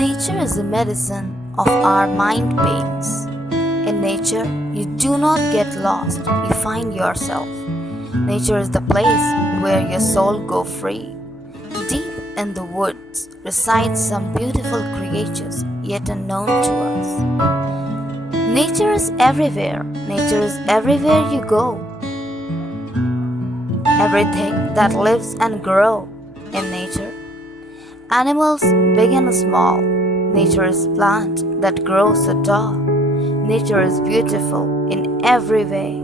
Nature is the medicine of our mind pains. In nature, you do not get lost, you find yourself. Nature is the place where your soul go free. Deep in the woods resides some beautiful creatures yet unknown to us. Nature is everywhere. Nature is everywhere you go. Everything that lives and grows in nature. Animals big and small. Nature is plant that grows so tall. Nature is beautiful in every way,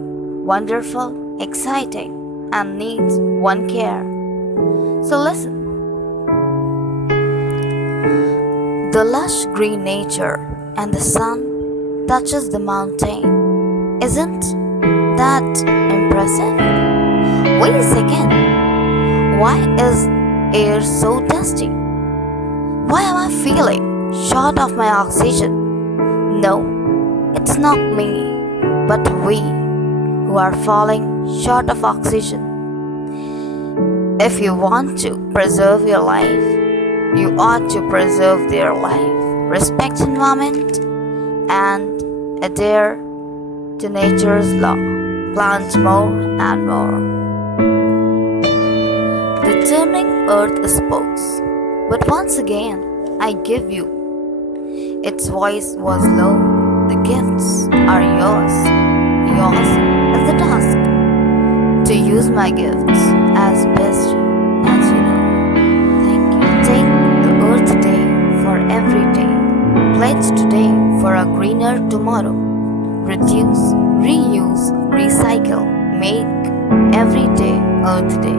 wonderful, exciting, and needs one care. So listen. The lush green nature and the sun touches the mountain. Isn't that impressive? Wait a second. Why is air so dusty? Why am I feeling short of my oxygen? No, it's not me, but we who are falling short of oxygen. If you want to preserve your life, you ought to preserve their life. Respect environment and adhere to nature's law. Plant more and more. The turning earth spoke, but once again I give you. Its voice was low. The gifts are yours. Yours is the task to use my gifts as best as you know. Thank you. Take the earth day for every day. Pledge today for a greener tomorrow. Reduce, reuse, recycle. Make every day Earth Day.